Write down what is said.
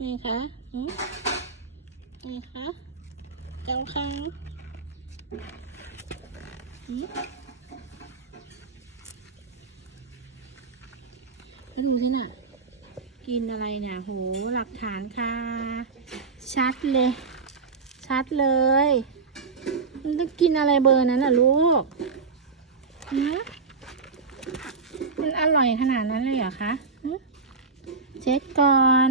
ไงคะหืมไงคะเจ้าคังหืมแล้วดูสิน่ะ กินอะไรเนี่ย โห หลักฐานค่ะ ชัดเลย ชัดเลย มันต้องกินอะไรเบอร์นั้นน่ะลูกนะมันอร่อยขนาดนั้นเลยเหรอคะ เช็คก่อน